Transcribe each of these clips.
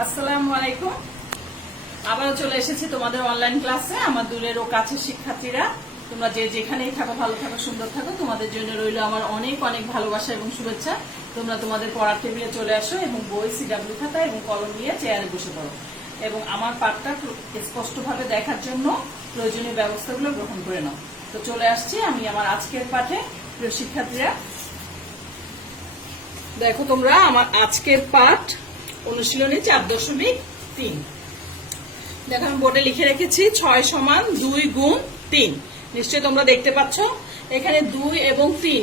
আসসালামু আলাইকুম। আবারও চলে এসেছি তোমাদের অনলাইন ক্লাসে। আমার দূরের ও কাছের শিক্ষার্থীরা, তোমরা যে যেখানেই থাকো, ভালো থাকো, সুন্দর থাকো। তোমাদের জন্য রইল আমার অনেক অনেক ভালোবাসা এবং শুভেচ্ছা। তোমরা তোমাদের পড়ার টেবিলে চলে আসো এবং বই, সিডাব্লিউ খাতা এবং কলম নিয়ে চেয়ারে বসে পড়ো এবং আমার পাঠটা স্পষ্টভাবে দেখার জন্য প্রয়োজনীয় ব্যবস্থাগুলো গ্রহণ করে নাও। তো চলে আসছি আমি আমার আজকের পাঠে। প্রিয় শিক্ষার্থীরা, দেখো তোমরা আমার আজকের পাঠ অনুশীলনী 4.3। দেখো আমি বোর্ডে লিখে রেখেছি 6 সমান 2 গুণ 3। নিশ্চয়ই তোমরা দেখতে পাচ্ছ এখানে 2 এবং 3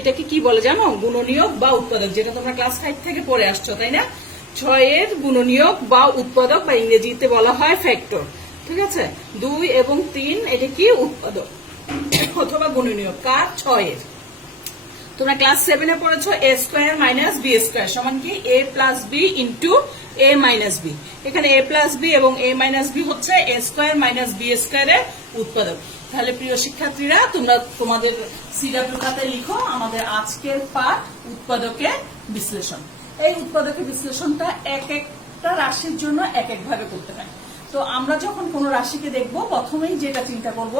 এটাকে কি বলে জানো? গুণনীয়ক বা উৎপাদক, যেটা তোমরা ক্লাস 5 থেকে পড়ে আসছো, তাই না? 6 এর গুণনীয়ক বা উৎপাদক বা ইংরেজিতে বলা হয় ফ্যাক্টর। ঠিক আছে, 2 এবং 3 এটা কি? উৎপাদক অথবা গুণনীয়ক কার? 6 এর। তোমরা ক্লাস 7 এ পড়েছো a square minus b square সমান কি? a plus b into a minus b। এখানে a প্লাস b এবং a মাইনাস b হচ্ছে a স্কয়ার মাইনাস b স্কয়ারের উৎপাদক। তাহলে প্রিয় শিক্ষার্থীরা, তোমরা তোমাদের সিডাব্লিউ খাতায় লিখো আমাদের আজকের পাঠ উৎপাদকের বিশ্লেষণ। এই উৎপাদকের বিশ্লেষণটা এক একটা রাশির জন্য এক এক ভাবে করতে হয়। তো আমরা যখন কোনো রাশিকে দেখব, প্রথমেই যেটা চিন্তা করব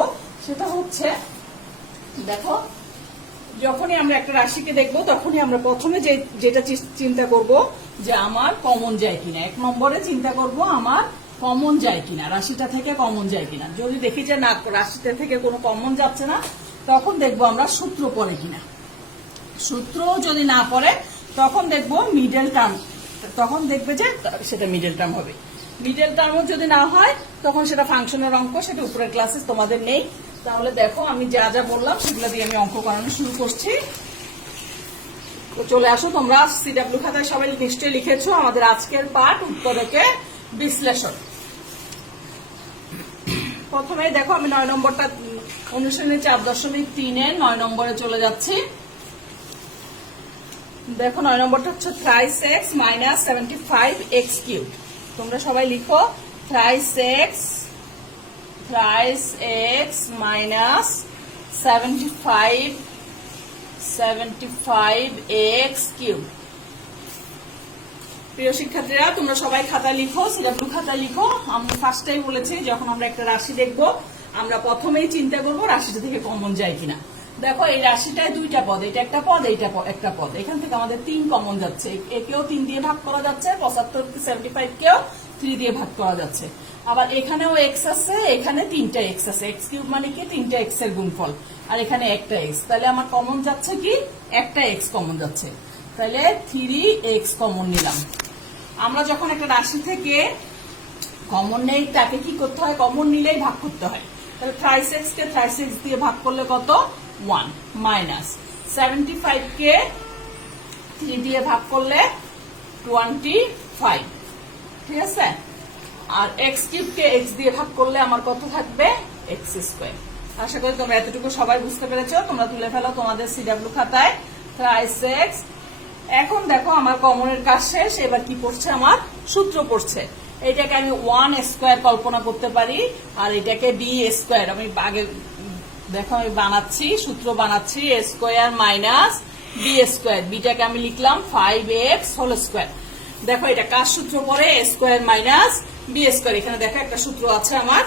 সেটা হচ্ছে, দেখো যখনই আমরা একটা রাশিকে দেখবো তখনই আমরা প্রথমে যেটা চিন্তা করব যে আমার কমন যায় কিনা। 1 নম্বরে চিন্তা করব আমার কমন যায় কিনা, রাশিটা থেকে কমন যায় কিনা। যদি দেখি যে না, রাশিটা থেকে কোনো কমন যাচ্ছে না, তখন দেখবো আমরা সূত্র পড়ে কিনা। সূত্র যদি না পড়ে তখন দেখবো মিডল টার্ম, তখন দেখবে যে সেটা মিডল টার্ম হবে। মিডল টার্মও যদি না হয় তখন সেটা ফাংশনের অঙ্ক, সেটা উপরের ক্লাসে তোমাদের নেই। তাহলে দেখো আমি যা যা বললাম সেগুলো দিয়ে আমি অঙ্ক করানো শুরু করছি। তো চলে আসো তোমরা সিডাব্লিউ খাতায় সবাই নিশ্চয়ই লিখেছো আমাদের আজকের পাঠ উৎপাদকের বিশ্লেষণ। প্রথমে দেখো আমি 9 নম্বরটা অনুশীলনী 4.3 এর 9 নম্বরে চলে যাচ্ছি। দেখো 9 নম্বরটা হচ্ছে thrice x minus 75 x cube. তোমরা সবাই লিখো thrice x minus 75 x cube. প্রিয় শিক্ষার্থীরা, তোমরা সবাই খাতা লিখো, সিডাব্লিউ খাতা লিখো। আমি ফার্স্টেই বলেছি যখন আমরা একটা রাশি দেখবো আমরা প্রথমেই চিন্তা করবো রাশিটা থেকে কমন যায় কিনা। দেখো এই রাশিটায় 2টা পদ, এটা একটা পদ, এইটা একটা পদ। এখান থেকে আমাদের 3 কমন যাচ্ছে। একেও 3 দিয়ে ভাগ করা যাচ্ছে, 75 কেও 3 দিয়ে ভাগ করা যাচ্ছে। আবার এখানেও এক্স আছে, এখানে 3টা এক্স আছে। এক্স কিউব মানে কি? 3টা এক্স এর গুণফল, আর এখানে একটা এক্স। তাহলে আমার কমন যাচ্ছে কি? একটা এক্স কমন যাচ্ছে। তাহলে 3x কমন নিলাম। আমরা যখন একটা রাশি থেকে কমন নেই তাকে কি করতে হয়? কমন নিলেই ভাগ করতে হয়। তাহলে থ্রাইস এক্স কে থ্রাইস এক্স দিয়ে ভাগ করলে কত? 1 মাইনাস 75 কে 3 দিয়ে ভাগ করলে 25। ঠিক আছে, আর এক্স কিউব কে এক্স দিয়ে ভাগ করলে আমার কত থাকবে? X square. আশা করি তোমরা এতটুকু সবাই বুঝতে পেরেছো। তোমরা তুলে ফেলো তোমাদের সিডাব্লিউ খাতায় থ্রাইস এক্স। এখন দেখো আমার কমনের কাজ শেষ। এবার কি পড়ছে? আমার সূত্র পড়ছে। এটাকে আমি 1 স্কয়ার কল্পনা করতে পারি, আর এটাকে বি স্কয়ার। আমি আগে দেখো আমি বানাচ্ছি, সূত্র বানাচ্ছি, এ স্কয়ার মাইনাস বি স্কয়ার। বিটাকে আমি লিখলাম 5x হোল স্কয়ার। দেখো এটা কার সূত্র পড়ে? এ স্কয়ার মাইনাস বি স্কয়ার। এখানে দেখো একটা সূত্র আছে আমার,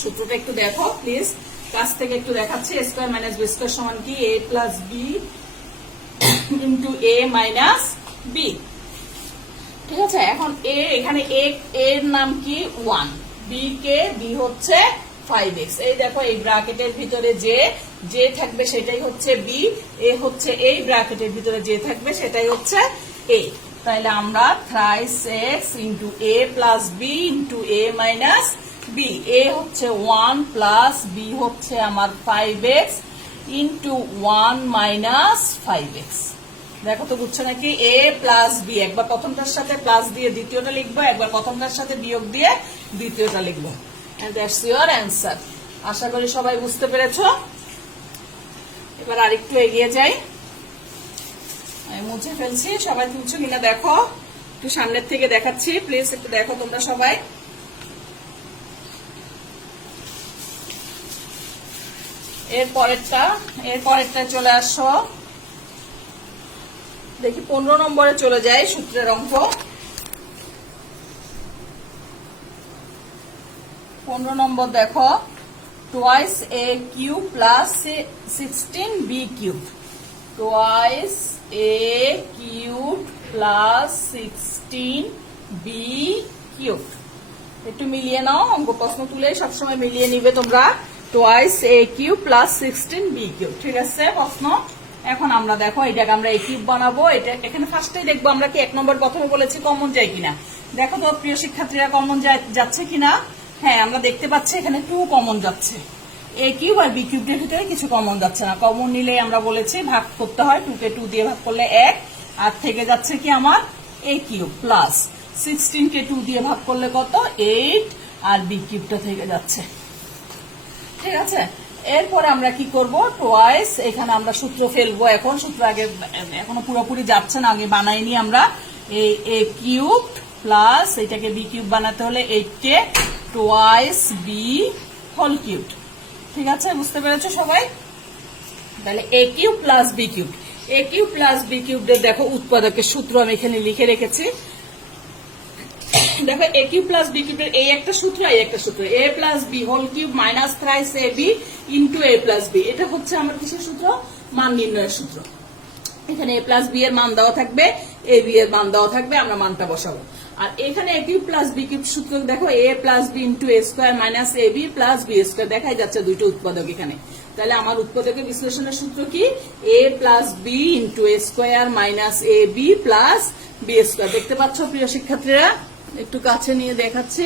সূত্রটা একটু দেখো প্লিজ, কাছ থেকে একটু দেখাচ্ছি। এ স্কয়ার মাইনাস বি স্কয়ার সমান কি? এ প্লাস বি ইন্টু এ মাইনাস বি। ঠিক আছে, এখন এখানে এর নাম কি? 1, বি কে বি হচ্ছে 5x। এই দেখো এই ব্র্যাকেটের ভিতরে যে থাকবে সেটাই হচ্ছে বি, এ হচ্ছে এই ব্র্যাকেটের ভিতরে যে থাকবে সেটাই হচ্ছে এ। তাহলে আমরা thrice x into a plus B into A minus B. এ হচ্ছে 1 প্লাস বি হচ্ছে আমার 5x ইন্টু 1 মাইনাস 5x। দেখো তো বুঝছো নাকি? এ প্লাস বি, একবার প্রথমটার সাথে প্লাস দিয়ে দ্বিতীয়টা লিখবো, একবার প্রথমটার সাথে বিয়োগ দিয়ে দ্বিতীয়টা লিখবো। And that's your answer. আশা করি সবাই বুঝতে পেরেছো। এবার আরেকটু এগিয়ে যাই, আমি মুছে ফেলছি। সবাই তুলছো কিনা দেখো, একটু সামনের থেকে দেখাচ্ছি, প্লিজ একটু দেখো তোমরা সবাই। এর পরেরটা চলে আসো। দেখি 15 নম্বরে চলে যায় সূত্রের অঙ্ক। 15 নম্বর দেখো twice a cube plus 16 b cube, twice a cube plus 16 b cube. একটু মিলিয়ে নাও, অঙ্ক প্রশ্ন তুলে সবসময় মিলিয়ে নিবে তোমরা। Twice a cube plus 16 b cube, ঠিক আছে প্রশ্ন। এখন আমরা দেখো এটাকে আমরা এ কিউব বানাবো। এটা এখানে ফার্স্টেই দেখবো আমরা কি 1 নম্বর প্রথমে বলেছি কমন যায় কিনা। দেখো তো প্রিয় শিক্ষার্থীরা কমন যাচ্ছে কিনা। হ্যাঁ, আমরা দেখতে পাচ্ছি এখানে 2 কমন যাচ্ছে। এ কিউব আর বি কিউবের ভিতরে কিছু কমন যাচ্ছে না। কমন নিলে আমরা বলেছি ভাগ করতে হয়, 2 কে 2 দিয়ে ভাগ করলে 1, আর থেকে যাচ্ছে কি আমার এ কিউব প্লাস 16 কে 2 দিয়ে ভাগ করলে কত 8, আর বি কিউবটা থেকে যাচ্ছে, ঠিক আছে। এরপরে আমরা কি করব, টোয়াইস, এখানে আমরা সূত্র ফেলবো। এখন সূত্র আগে এখনো পুরোপুরি যাচ্ছে না, আগে বানাইনি আমরা। এই এ কিউব প্লাস এটাকে বি কিউব বানাতে হলে 8 কে টোয়াইস বি হোল কিউব, ঠিক আছে, বুঝতে পেরেছো সবাই। তাহলে এ কিউব প্লাস বি কিউব, এ কিউব প্লাস বি কিউবের দেখো উৎপাদকের সূত্র আমি এখানে লিখে রেখেছি। দেখো এ কিউব প্লাস বি কিউবের এই একটা সূত্র, এই একটা সূত্র, a plus b whole cube minus thrice a b into a plus b. এটা হচ্ছে আমার কিসের সূত্র, মান নির্ণয়ের সূত্র। এখানে এ প্লাস বি এর মান দেওয়া থাকবে, এ বি এর মান দেওয়া থাকবে, আমরা মানটা বসাবো। আর এখানে এ কিউব প্লাস বি কিউব সূত্র দেখো, এ plus B into A square minus A B plus B square, দেখাই যাচ্ছে দুইটা উৎপাদক এখানে। তাহলে আমার উৎপাদকের বিশ্লেষণের সূত্র কি, এ plus B into A square minus A B plus B square. দেখতে পাচ্ছ প্রিয় শিক্ষার্থীরা, একটু কাছে নিয়ে দেখাচ্ছে।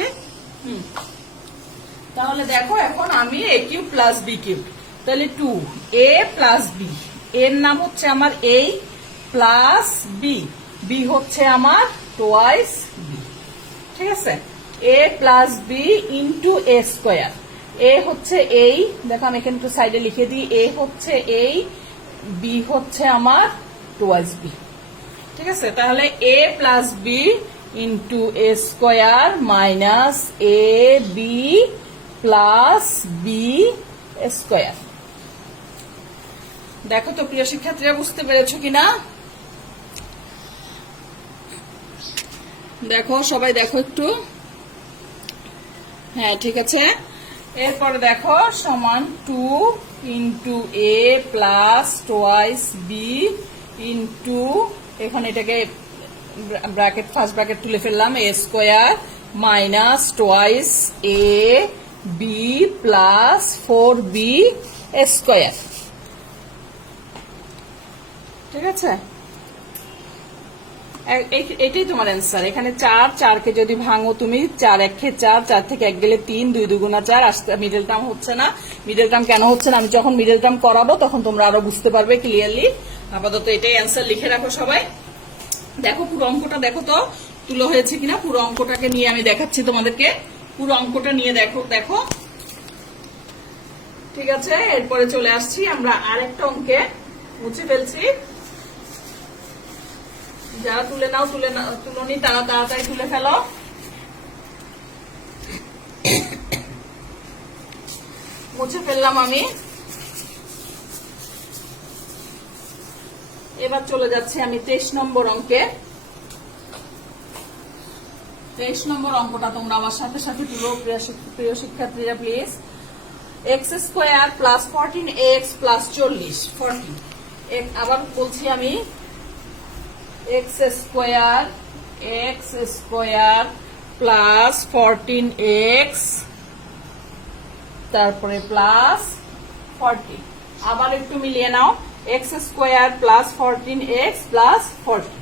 তাহলে দেখো এখন আমি এ কিউব প্লাস বি কিউব, তাহলে 2 এ প্লাস বি, এর নাম হচ্ছে আমার এ প্লাস বি, বি হচ্ছে আমার টোয়াইস বি, ঠিক আছে। এ প্লাস বি ইন্টু এ স্কোয়ার, এ হচ্ছে এই, দেখো আমি এখানে একটু সাইডে লিখে দিই, এ হচ্ছে এই, বি হচ্ছে আমার টোয়াইস বি, ঠিক আছে। তাহলে এ plus B into A square minus A B plus B square. দেখো তো প্রিয় শিক্ষার্থীরা বুঝতে পেরেছো কিনা, দেখো সবাই দেখো একটু, হ্যাঁ ঠিক আছে। এরপরে দেখো সমান 2 into a plus twice B into, এখন এটাকে ব্র্যাকেট ফার্স্ট ব্র্যাকেট তুলে ফেললাম, এ square minus twice A B plus 4b square, ঠিক আছে। এটাই তোমার অ্যান্সার। এখানে 4 কে যদি ভাঙো তুমি, 4 1 কে 4, 4 থেকে 1 গেলে 3, 2 2 4 আসতে, মিডল টার্ম হচ্ছে না। মিডল টার্ম কেন হচ্ছে না, আমি যখন মিডল টার্ম করাবো তখন তোমরা আরো বুঝতে পারবে ক্লিয়ারলি। আপাতত এটাই অ্যান্সার লিখে রাখো সবাই। দেখো পুরো অঙ্কটা দেখো তো তুলো হয়েছে কিনা, পুরো অঙ্কটাকে নিয়ে আমি দেখাচ্ছি তোমাদেরকে। পুরো অঙ্কটা নিয়ে দেখো, দেখো ঠিক আছে। এরপরে চলে আসছি আমরা আরেকটা অঙ্কে, মুছে ফেলছি। যারা তুলে নাও, তুলনি তারা তাড়াতাড়ি তুলে ফেলো। মুছে ফেললাম আমি। এবার চলে যাচ্ছে আমি 23 নম্বর অঙ্কে। 23 নম্বর অঙ্কটা তোমরা আমার সাথে সাথে তুলো প্রিয় শিক্ষার্থীরা please. X square plus 14x plus 40, 40, আবার বলছি আমি, এক্স স্কোয়ার প্লাস 14x তারপরে প্লাস 40, আবার একটু মিলিয়ে নাও, x square plus 14x plus 40।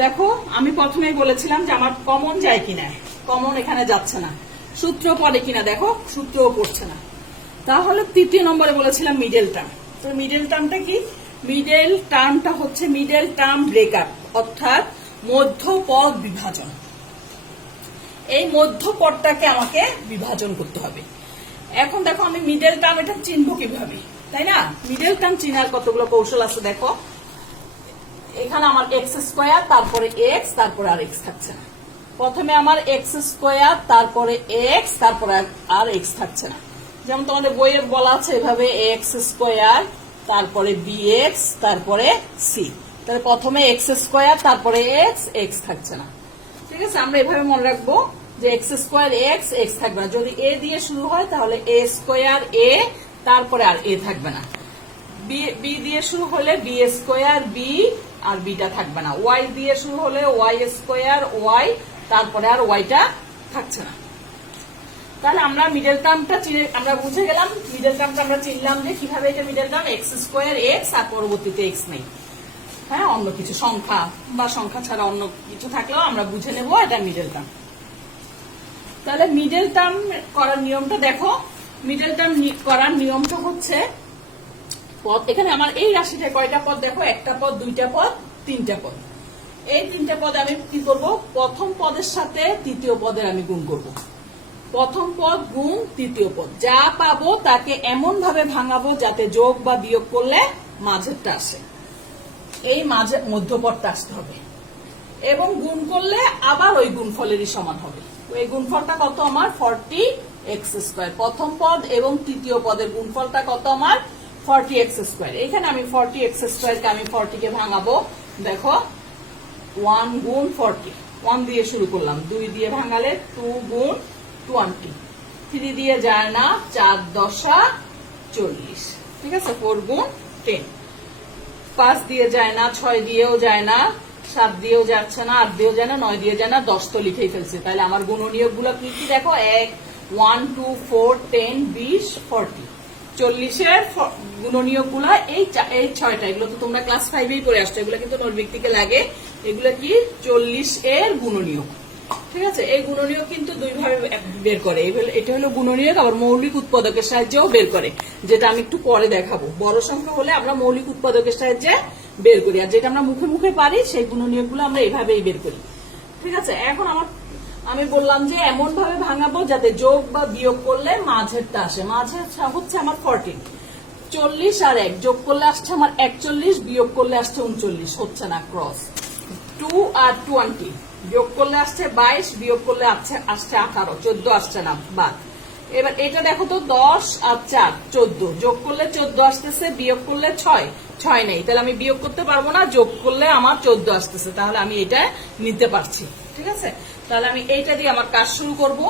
দেখো আমি প্রথমেই বলেছিলাম যে আমার কমন যায় কিনা, কমন এখানে যাচ্ছে না। সূত্র পড়ে কিনা দেখো, সূত্রও পড়ছে না। তাহলে 3 নম্বরে বলেছিলাম মিডল টার্ম। তো মিডল টার্মটা কি, মিডল টার্মটা হচ্ছে মিডল টার্ম ব্রেকআপ, অর্থাৎ মধ্যপদ বিভাজন। এই মধ্যপদটাকে আমাকে বিভাজন করতে হবে। এখন দেখো আমি মিডল টার্ম এটা চিনবো কিভাবে, তাই না। মিডল টার্ম চিনার কতগুলো কৌশল আছে দেখো। এখানে আমার এক্স স্কোয়ার, তারপরে এক্স, তারপরে আর এক্স থাকছে না। প্রথমে আমার এক্স স্কোয়ার, তারপরে এক্স, তারপরে আর এক্স থাকছে না। যেমন তোমাদের বইয়ে বলা আছে এভাবে, এক্স স্কোয়ার তারপরে বিএক্স তারপরে সি। তাহলে প্রথমে এক্স স্কোয়ার তারপরে এক্স, এক্স থাকছে না, ঠিক আছে। আমরা এভাবে মনে রাখবো যে এক্স স্কোয়ার এক্স এক্স থাকবে না। যদি এ দিয়ে শুরু হয় তাহলে এ স্কোয়ার এ, তারপরে আর এ থাকবে না। বি দিয়ে শুরু হলে বি স্কোয়ার বি, আর বিটা থাকবে না। ওয়াই দিয়ে শুরু হলে ওয়াই স্কোয়ার ওয়াই, তারপরে আর ওয়াইটা থাকছে না। তাহলে আমরা মিডল টার্মটা আমরা বুঝে গেলাম, মিডল টার্মটা আমরা চিনলাম যে কিভাবে এটা middle term, x square x আর পরবর্তীতে এক্স নেই। হ্যাঁ, অন্য কিছু সংখ্যা বা সংখ্যা ছাড়া অন্য কিছু থাকলেও আমরা বুঝে নেব এটা মিডল টার্ম। তাহলে মিডল টার্ম করার নিয়মটা দেখো। মিডল টার্ম করার নিয়মটা হচ্ছে, পদ এখানে আমার এই রাশিটা কয়টা পদ দেখো, একটা পদ, দুইটা পদ, তিনটা পদ। এই তিনটা পদ আমি কি করব, প্রথম পদের সাথে তৃতীয় পদের আমি গুণ করব। প্রথম পদ গুণ তৃতীয় পদ, যা পাবো তাকে এমন ভাবে ভাঙাবো যাতে যোগ বা বিয়োগ করলে মাঝেরটা আসে, এই মাঝে মধ্যপদটা আসতে হবে, এবং গুণ করলে আবার ওই গুণফলেরই সমান হবে। এই গুণফলটা কত আমার 40x স্কয়ার। প্রথম পদ এবং তৃতীয় পদের গুণফলটা কত আমার 40x স্কয়ার। এখানে আমি 40x স্কয়ারকে আমি 40 কে ভাঙাবো। দেখো 1 গুণ 40, 1 দিয়ে শুরু করলাম, 2 দিয়ে ভাঙালে 2 গুণ 20, 3 দিয়ে যায় না, 4 দশা 40, ঠিক আছে, 4 গুণ 10, 5 দিয়ে যায় না, 6 দিয়েও যায় না, 7 দিয়েও যাচ্ছে না, 8 দিয়েও যায় না, 9 দিয়ে যায় না, 10 তো লিখেই ফেলছে। তাহলে আমার গুণনীয়ক গুলো কি কি দেখো, 1 1 2 4 10 20 40, 40-এর গুণনীয়ক গুলা এই 6টা। এগুলো তো তোমরা ক্লাস 5-এই পড়ে আসছো, এগুলো কিন্তু নৈর্ব্যক্তিকে লাগে। এগুলো কি 40-এর গুণনীয়ক, ঠিক আছে। এই গুণনীয়ক কিন্তু দুই ভাবে বের করে, এটা হলো গুণনীয়ক, আবার মৌলিক উৎপাদকের সাহায্যেও বের করে, যেটা আমি একটু পরে দেখাবো। বড় সংখ্যা হলে আমরা মৌলিক উৎপাদকের সাহায্যে বের করি, আর যেটা আমরা মুখে মুখে পারি সেই গুণনীয়ক গুলো আমরা এইভাবেই বের করি, ঠিক আছে। এখন আমি বললাম যে এমন ভাবে ভাঙাবো যাতে যোগ বা বিয়োগ করলে মাঝেরটা আসে। মাঝের হচ্ছে আমার 14, 40 আর 1 যোগ করলে আসছে আমার 41, বিয়োগ করলে আসছে 39, হচ্ছে না ক্রস। 2 আর 20 যোগ করলে আসছে 22, বিয়োগ করলে আসছে 18, 14 আসছে না, বাদ। এবার এটা দেখো তো 10 আর 4 14, যোগ করলে 14 আসতেছে, বিয়োগ করলে 6 নেই, তাহলে আমি বিয়োগ করতে পারবো না, যোগ করলে আমার 14 আসতেছে, তাহলে আমি এটা নিতে পারছি, ঠিক আছে। তাহলে আমি এইটা দিয়ে আমার কাজ শুরু করব।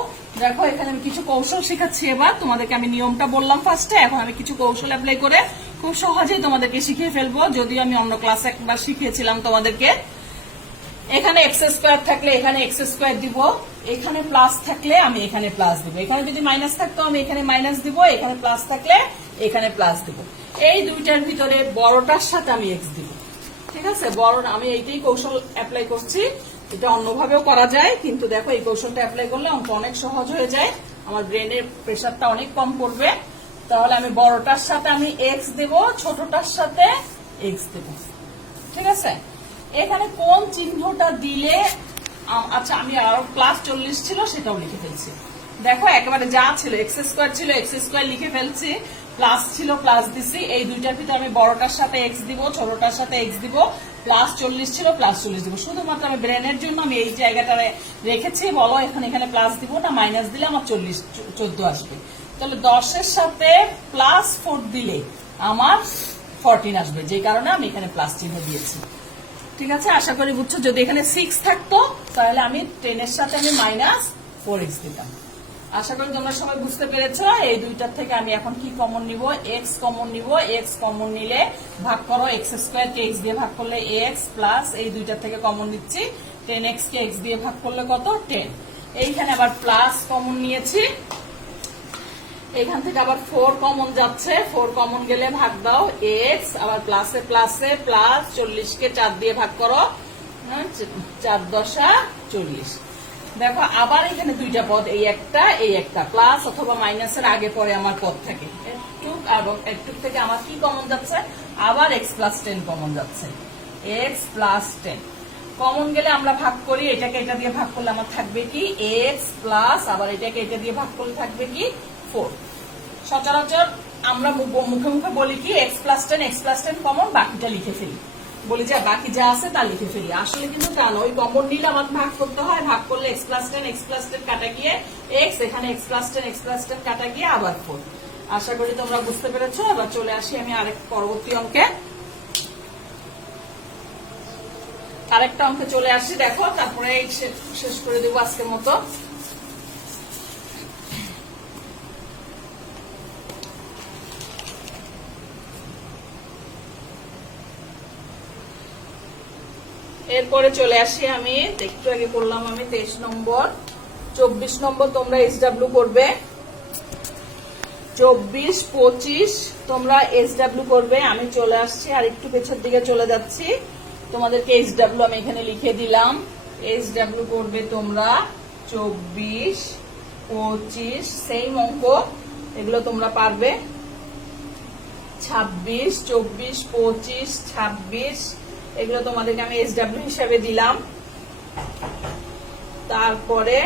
দেখো এখানে আমি কিছু কৌশল শেখাচ্ছি। এবার তোমাদেরকে আমি নিয়মটা বললাম ফার্স্টে, এখন আমি কিছু কৌশল অ্যাপ্লাই করে খুব সহজেই তোমাদেরকে শিখিয়ে ফেলবো, যদিও আমি অন্য ক্লাসে একবার শিখিয়েছিলাম তোমাদেরকে। এখানে এক্স স্কোয়ার থাকলে এখানে এক্স স্কোয়ার দিব, এখানে প্লাস থাকলে আমি এখানে প্লাস দিব, এখানে যদি মাইনাস থাকতো আমি এখানে মাইনাস দিব, এখানে প্লাস থাকলে এখানে প্লাস দিব। এই দুইটার ভিতরে বড়টার সাথে আমি এক্স দিব, ঠিক আছে। বড় আমি এইটাই কৌশল অ্যাপ্লাই করছি, এটা অন্যভাবেও করা যায়, কিন্তু দেখো এই কৌশলটা অ্যাপ্লাই করলে অঙ্ক অনেক সহজ হয়ে যায়, আমার ব্রেনের প্রেশারটা অনেক কম পড়বে। তাহলে আমি বড়টার সাথে আমি এক্স দেব, ছোটটার সাথে এক্স দেব, ঠিক আছে। এখানে কোন চিহ্নটা দিলে, আচ্ছা আমি আরো প্লাস 40 ছিল সেটাও লিখে ফেলছি। দেখো একেবারে যা ছিল, এক্স স্কোয়ার ছিল এক্স স্কোয়ার লিখে ফেলছি, প্লাস ছিল প্লাস দিছি। এই দুইটার ভিতরে আমি বড়টার সাথে এক্স দিব, ছোটটার সাথে এক্স দিব, প্লাস 40 ছিল প্লাস 40 দিব। শুধুমাত্র আমি ব্রেনের জন্য আমি এই জায়গাটা রেখেছি। বলো এখানে প্লাস দিব না মাইনাস দিলে আমার 14 আসবে। তাহলে 10-এর সাথে প্লাস 4 দিলে আমার 14 আসবে, যে কারণে আমি এখানে প্লাস চিহ্ন দিয়েছি, ঠিক আছে। আশা করি বুঝছো। যদি এখানে 6 থাকতো তাহলে আমি 10-এর সাথে আমি মাইনাস 4x দিতাম। আশা করি তোমরা সবাই বুঝতে পেরেছো। এই দুইটার থেকে আমি এখন কি কমন নিব, x কমন নিব। x কমন নিলে ভাগ করো, x স্কয়ার কে x দিয়ে ভাগ করলে x, প্লাস এই দুইটার থেকে কমন নিচ্ছি 10x কে x দিয়ে ভাগ করলে কত 10। এইখানে আবার প্লাস কমন নিয়েছি, এখান থেকে আবার 4 কমন যাচ্ছে, 4 কমন গেলে ভাগ দাও x, আবার প্লাসে প্লাসে প্লাস 40 কে 4 দিয়ে ভাগ করো, 4 দশা 40। দেখো আবার এখানে দুইটা পদ, এই একটা প্লাস অথবা মাইনাসের আগে পরে আমার পদ থাকে, একটু থেকে আমার কি কমন যাচ্ছে, আবার x প্লাস 10 কমন যাচ্ছে, x প্লাস 10 কমন গেলে আমরা ভাগ করি, এটাকে এটা দিয়ে ভাগ করলে আমার থাকবে কি x প্লাস, আবার এটাকে এটা দিয়ে ভাগ করলে থাকবে কি 4। সচরাচর আমরা মুখে মুখে বলি কি x প্লাস 10 কমন, বাকিটা লিখে ফেলি, বলি যে বাকি যা আছে তা লিখে ফেলি। আসলে কিন্তু তা নয়, ওই কমন নিলে আমার ভাগ করতে হয়, ভাগ করলে x প্লাস 10 কাটা গিয়ে x, এখানে x প্লাস 10 কাটা গিয়ে আবার 4। আশা করি তোমরা বুঝতে পেরেছো। এবার চলে আসি আমি পরবর্তী অঙ্কে, আরেকটা অঙ্কে চলে আসি। দেখো তারপরে শেষ করে দেবো আজকের মতো। এরপরে চলে আসি আমি, একটু আগে করলাম আমি 23 নম্বর। 24 নম্বর তোমরা SW করবে, 24, 25 তোমরা SW করবে। আমি চলে আসছি আর একটু পেছনের দিকে চলে যাচ্ছি, তোমাদেরকে SW আমি এখানে লিখে দিলাম। SW করবে তোমরা 24, 25 সেম অঙ্ক, এগুলো তোমরা পারবে। 26, 24, 25, 26 এগুলো তোমাদেরকে আমি SW হিসাবে দিলাম। তারপরে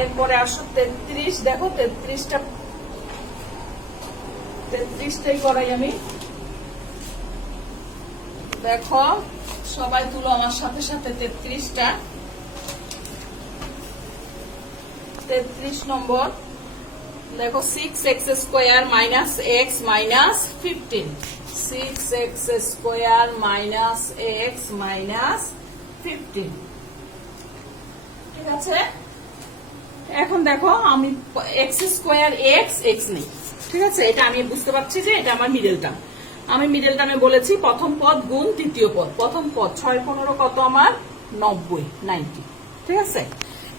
এরপরে আসো 33, দেখো 33টাই করাই আমি। দেখো সবাই তুলো আমার সাথে সাথে 33টা। 33 নম্বর দেখো 6x square minus x minus 15, 6x square minus x minus 15। ঠিক আছে, এখন দেখো আমি এক্স স্কোয়ার এক্স নেই। ঠিক আছে, এটা আমি বুঝতে পারছি যে এটা আমার মিডল টার্ম। আমি মিডল টার্মে বলেছি প্রথম পদ গুণ তৃতীয় পদ। প্রথম পদ 6 15 কত আমার 90। ঠিক আছে,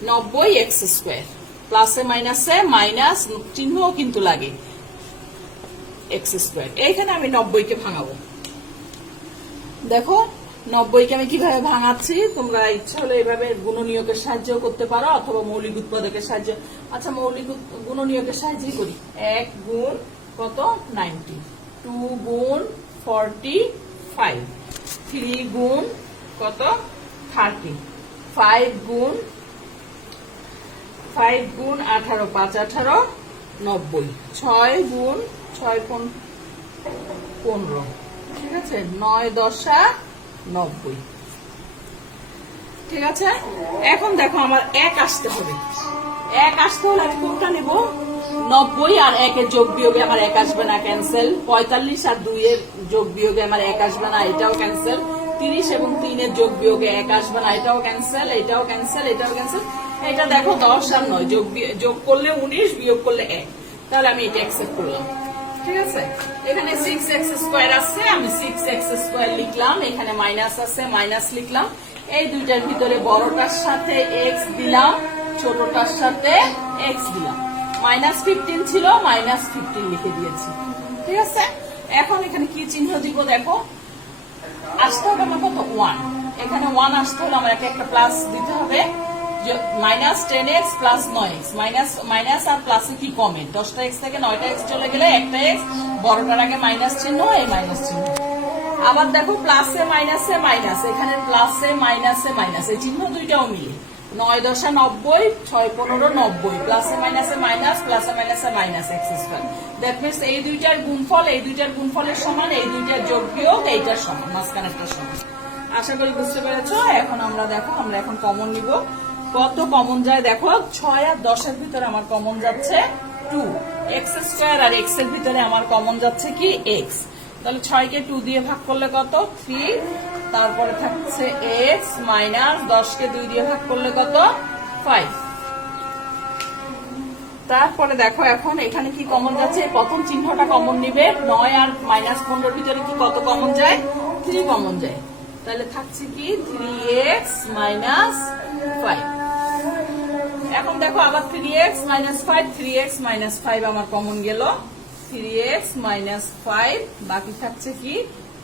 90 এক্স স্কোয়ার, প্লাসে মাইনাসে মাইনাস চিহ্নও কিন্তু লাগে, এক্স স্কোয়ার। এইখানে আমি 90কে ভাঙাবো। দেখো 90কে আমি কিভাবে ভাঙাচ্ছি, তোমরা ইচ্ছা হলে এভাবে গুণনীয়কের সাহায্য করতে পারো অথবা মৌলিক উৎপাদকের সাহায্য। আচ্ছা, মৌলিক গুণনীয়কের সাহায্যই করি। 1 গুণ কত 90, 2 গুণ 45, 3 গুণ কত 30, 5 গুণ 18, 5 18 90, 6 গুণ 6 15। ঠিক আছে, 9 10 90। ঠিক আছে, এখন দেখো আমার 1 আসতে হবে। 1 আসতে হলে আমি কোনটা নেব? 90 আর 1 এর যোগ বিয়োগে আমার 1 আসবে না, ক্যান্সেল। 45 আর 2 এর যোগ বিয়োগে আমার 1 আসবে না, এটাও ক্যান্সেল। 30 এবং 3 এর যোগ বিয়োগে 1 আসবে না, এটাও ক্যান্সেল, এটাও ক্যান্সেল, এটাও ক্যান্সেল। এটা দেখো 10 আর 9 যোগ করলে 19, বিয়োগ করলে 1, তাহলে আমি এটা অ্যাকসেপ্ট করলাম। ঠিক আছে, এখানে 6x স্কোয়ার আছে, আমি 6x স্কোয়ার লিখলাম। এখানে মাইনাস আছে, মাইনাস লিখলাম। এই দুইটার ভিতরে বড়টার সাথে x দিলাম, ছোটটার সাথে x দিলাম। মাইনাস 15 ছিল, মাইনাস 15 লিখে দিয়েছি। ঠিক আছে, এখন এখানে কি চিহ্ন দিব দেখো, আসতে হবে আমার কত 1। এখানে 1 আসতে হলে আমার একটা প্লাস দিতে হবে। Minus 10x plus 9x, minus আর প্লাসে কি কমে, 10টা x থেকে 9টা x চলে গেলে একটা x, বড়টার আগে মাইনাস চিহ্ন, এই মাইনাস চিহ্ন। আবার দেখো প্লাসে মাইনাসে মাইনাস, এখানে প্লাসে মাইনাসে মাইনাস, এই চিহ্ন দুইটাও মিলে 9 10 90, 6 15 90, প্লাসে মাইনাসে মাইনাস, প্লাসে মাইনাসে minus x square. That means এই দুইটার গুণফল এই দুইটার গুণফলের সমান, এই দুইটার যোগ বিয়োগ এইটার সমান, মাঝখানেরটার সমান। আশা করি বুঝতে পেরেছো। এখন আমরা দেখো, আমরা এখন কমন নিব। কত কমন যায় দেখো, 6 আর 10 এর ভিতরে আমার কমন যাচ্ছে 2, এক্স স্কোয়ার আর এক্স এর ভিতরে আমার কমন যাচ্ছে কি এক্স। তাহলে 6 কে 2 দিয়ে ভাগ করলে কত 3, তারপরে থাকছে এক্স মাইনাস 10 কে 2 দিয়ে ভাগ করলে কত 5। তারপরে দেখো এখন এখানে কি কমন যাচ্ছে, প্রথম চিহ্নটা কমন নিবে। 9 আর মাইনাস 15 ভিতরে কি কত কমন যায়, 3 কমন যায়। তাহলে থাকছে কি 3x মাইনাস 5। এখন দেখো আবার 3x মাইনাস 5, 3x মাইনাস 5 আমার কমন গেল, 3x মাইনাস 5, বাকি থাকছে কি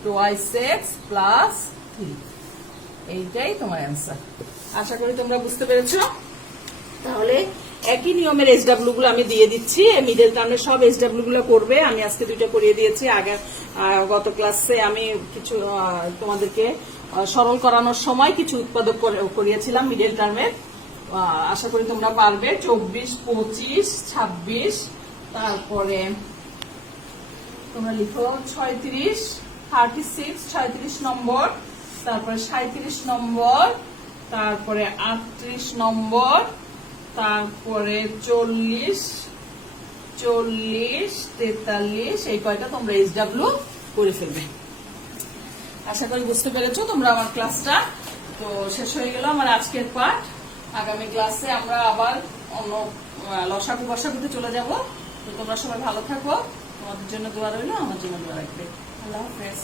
2x প্লাস 3। এইটাই তোমার অ্যান্সার। আশা করি তোমরা বুঝতে পেরেছো। তাহলে একই নিয়মের SW গুলো আমি দিয়ে দিচ্ছি, মিডল টার্মের সব SW গুলো করবে। আমি আজকে 2টা করিয়ে দিয়েছি। আগে গত ক্লাসে আমি কিছু তোমাদেরকে সরল করানোর সময় কিছু উৎপাদক করিয়েছিলাম মিডল টার্মের। আশা করি তোমরা পারবে। 24 25 26, তারপরে তোমরা লিখো 36 36 36 নম্বর, তারপরে 37 নম্বর, তারপরে 38 নম্বর, তারপরে 40 40 43, এই কয়টা তোমরা SW করে ফেলবে। আশা করি বুঝতে পেরেছো তোমরা আমার ক্লাসটা। তো শেষ হয়ে গেল আমার আজকের পাঠ। আগামী ক্লাসে আমরা আবার অন্য লসাগু বসাগুতে চলে যাব। তো তোমরা সবাই ভালো থাকো, তোমাদের জন্য দোয়া রইল, আমার জন্য দোয়া রাখবে। আল্লাহ হাফেজ।